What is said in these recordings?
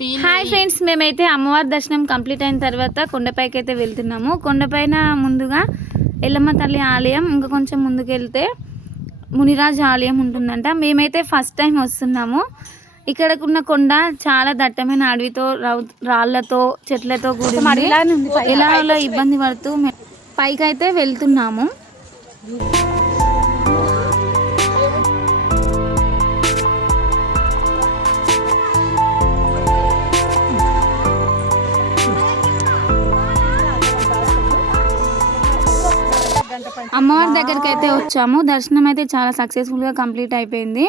Hi friends మేమైతే అమ్మవారి దర్శనం కంప్లీట్ అయిన తర్వాత కొండపైకి అయితే వెళ్తున్నాము. కొండపైన ముందుగా ఎల్లమ్మ తల్లి ఆలయం ఇంకా కొంచెం ముందుకు వెళ్తే మునిరాజు ఆలయం ఉంటుందంట. మేమైతే ఫస్ట్ టైం వస్తున్నాము. ఇక్కడకున్న కొండ చాలా దట్టమైన అడవితో రౌ- రాళ్ళతో చెట్లతో కూడి. ఎలా ఇబ్బంది పడుతూ పైకి అయితే వెళ్తున్నాము. అమ్మవారి దగ్గరికి అయితే వచ్చాము. దర్శనం అయితే చాలా సక్సెస్ఫుల్గా కంప్లీట్ అయిపోయింది.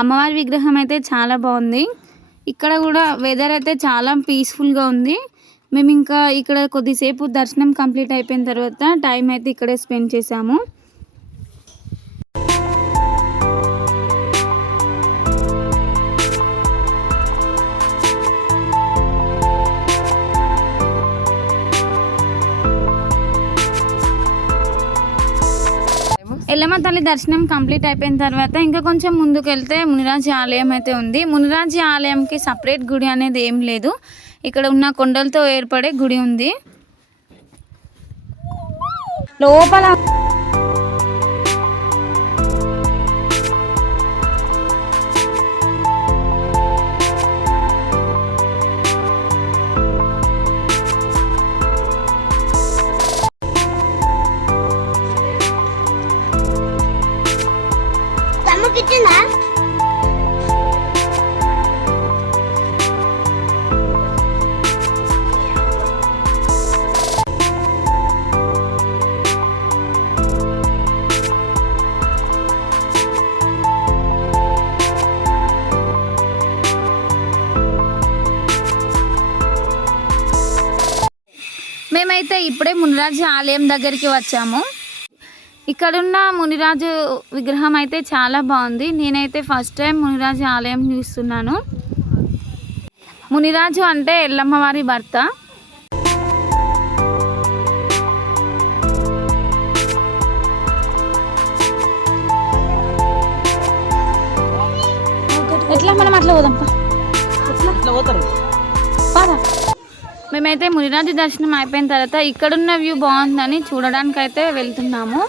అమ్మవారి విగ్రహం అయితే చాలా బాగుంది. ఇక్కడ కూడా వెదర్ అయితే చాలా పీస్ఫుల్గా ఉంది. మేము ఇంకా ఇక్కడ కొద్దిసేపు దర్శనం కంప్లీట్ అయిపోయిన తర్వాత టైం అయితే ఇక్కడే స్పెండ్ చేసాము ఎల్లమ్మ తల్లి దర్శనం కంప్లీట్ అయిపోయిన తర్వాత ఇంకా కొంచెం ముందుకు వెళ్తే మునిరాజు ఆలయం అయితే ఉంది. మునిరాజు ఆలయంకి సపరేట్ గుడి అనేది ఏం లేదు. ఇక్కడ ఉన్న కొండలతో ఏర్పడే గుడి ఉంది. లోపల తమ్ముకిచ్చిందా మేమైతే ఇప్పుడే మునిరాజు ఆలయం దగ్గరికి వచ్చాము. ఇక్కడున్న మునిరాజు విగ్రహం అయితే చాలా బాగుంది. నేనైతే ఫస్ట్ టైం మునిరాజు ఆలయం చూస్తున్నాను. మునిరాజు అంటే ఎల్లమ్మవారి భర్త. ఎట్లా మనం అట్లా పోదాం. మేమైతే మునిరాజు దర్శనం అయిపోయిన తర్వాత ఇక్కడున్న వ్యూ బాగుందని చూడడానికి అయితే వెళ్తున్నాము.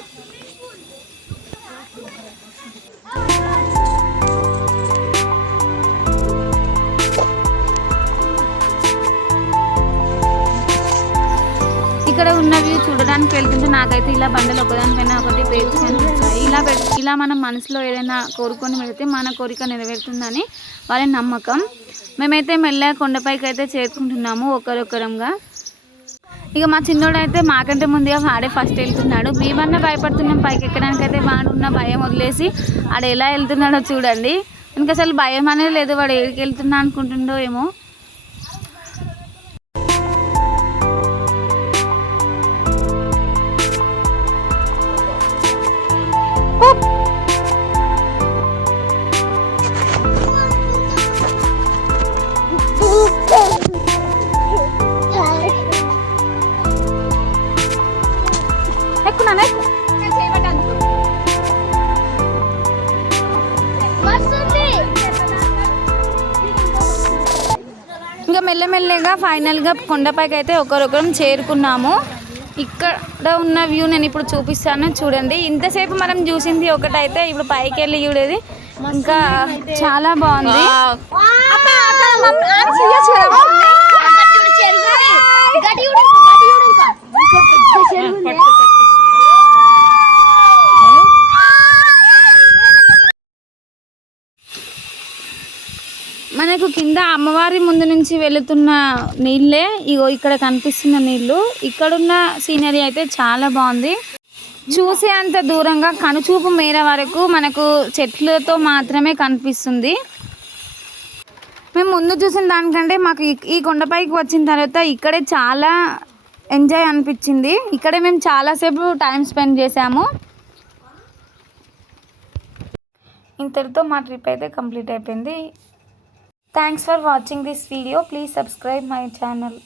ఇక్కడ ఉన్న వ్యూ చూడడానికి వెళ్తుంటే నాకైతే ఇలా బండలు ఒకదానిపైన ఒకటి పేర్చుకొని ఇలా పెట్ ఇలా మనం మనసులో ఏదైనా కోరుకొని వెళితే మన కోరిక నెరవేరుతుందని వాళ్ళ నమ్మకం. మేమైతే మెల్లగా కొండపైకి అయితే చేరుకుంటున్నాము ఒకరొకరంగా. ఇక మా చిన్నోడు అయితే మాకంటే ముందుగా వాడే ఫస్ట్ వెళ్తున్నాడు. మేమన్నా భయపడుతున్నాం పైకి ఎక్కడానికి అయితే వాడున్న భయం వదిలేసి ఆడ ఎలా వెళ్తున్నాడో చూడండి. ఇంకా అసలు భయం అనేది లేదు వాడు ఏడికి వెళ్తున్నా అనుకుంటుండో ఏమో. ఎక్కు నాన్న ఎక్కు వస్తుంది ఇంకా మెల్లమెల్లగా ఫైనల్గా కొండపైకి అయితే ఒకరొకరం చేరుకున్నాము ఇక్కడ ఉన్న వ్యూ నేను ఇప్పుడు చూపిస్తాను చూడండి ఇంతసేపు మనం చూసింది ఒకటైతే ఇప్పుడు పైకి వెళ్ళి చూడేది ఇంకా చాలా బాగుంది మనకు కింద అమ్మవారి ముందు నుంచి వెళుతున్న నీళ్ళే ఇగో ఇక్కడ కనిపిస్తున్న నీళ్ళు. ఇక్కడున్న సీనరీ అయితే చాలా బాగుంది. చూసే అంత దూరంగా కనుచూపు మేర వరకు మనకు చెట్లతో మాత్రమే కనిపిస్తుంది. మేము ముందు చూసిన దానికంటే మాకు ఈ- కొండపైకి వచ్చిన తర్వాత ఇక్కడే చాలా ఎంజాయ్ అనిపించింది. ఇక్కడే మేము చాలాసేపు టైం స్పెండ్ చేసాము ఇంతటితో మా ట్రిప్ అయితే కంప్లీట్ అయిపోయింది. Thanks for watching this video. Please subscribe my channel.